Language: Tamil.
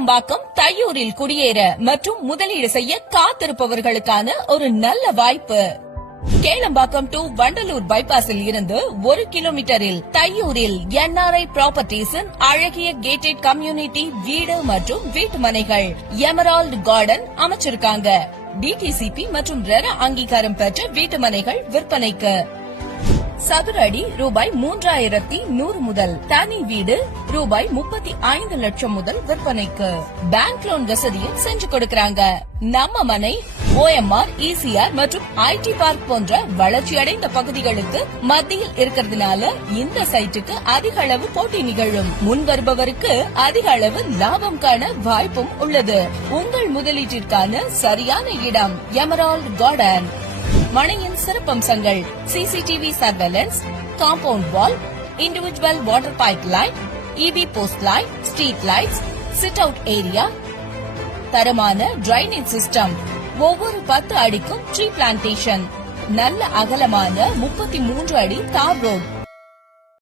கேளம்பாக்கம் தையூரில் குடியேற மற்றும் முதலீடு செய்ய காத்திருப்பவர்களுக்கான ஒரு நல்ல வாய்ப்பு. கேளம்பாக்கம் டு வண்டலூர் பைபாஸில் இருந்து 1 கிலோமீட்டரில் தையூரில் NRI ப்ராப்பர்ட்டிஸின் அழகிய கேட்டட் கம்யூனிட்டி வீடு மற்றும் வீட்டு மனைகள் எமரால்ட் கார்டன் அமைச்சிருக்காங்க. DTCP மற்றும் ரெரா அங்கீகாரம் பெற்ற வீட்டு மனைகள் விற்பனைக்கு. சதுர அடி ரூபாய் 3100 முதல், தனி வீடு ரூபாய் 35 லட்சம் முதல் விற்பனைக்கு. பேங்க் லோன் வசதியும் செஞ்சு கொடுக்கறாங்க. நம்ம மனை OMR, ECR மற்றும் IT பார்க் போன்ற வளர்ச்சி அடைந்த பகுதிகளுக்கு மத்தியில் இருக்கிறதுனால இந்த சைட்டுக்கு அதிக அளவு போட்டி நிகழும். முன் வருபவருக்கு அதிக அளவு லாபம் காண வாய்ப்பும் உள்ளது. உங்கள் முதலீட்டிற்கான சரியான இடம் எமரால்ட் கார்டன். மனையின் சிறப்பம்சங்கள்: CCTV surveillance, compound wall, individual water pipe line, EB post line, street lights, sit out area, தரமான டிரைனேஜ் சிஸ்டம், ஒவ்வொரு 10 அடிக்கும் ட்ரீ பிளான்டேஷன், நல்ல அகலமான 33 அடி தார் ரோட்,